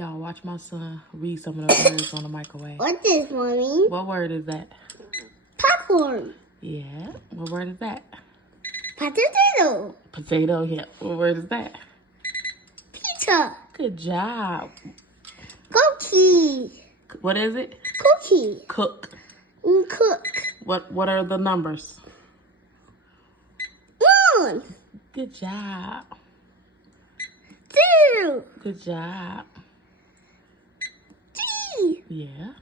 Y'all watch my son read some of the words on the microwave. What's this, Mommy? What word is that? Popcorn. Yeah. What word is that? Potato. Potato. Yeah. What word is that? Pizza. Good job. Cookie. What is it? Cookie. Cook. Cook. What are the numbers? 1, Good job. 2, Good job. 3. Yeah.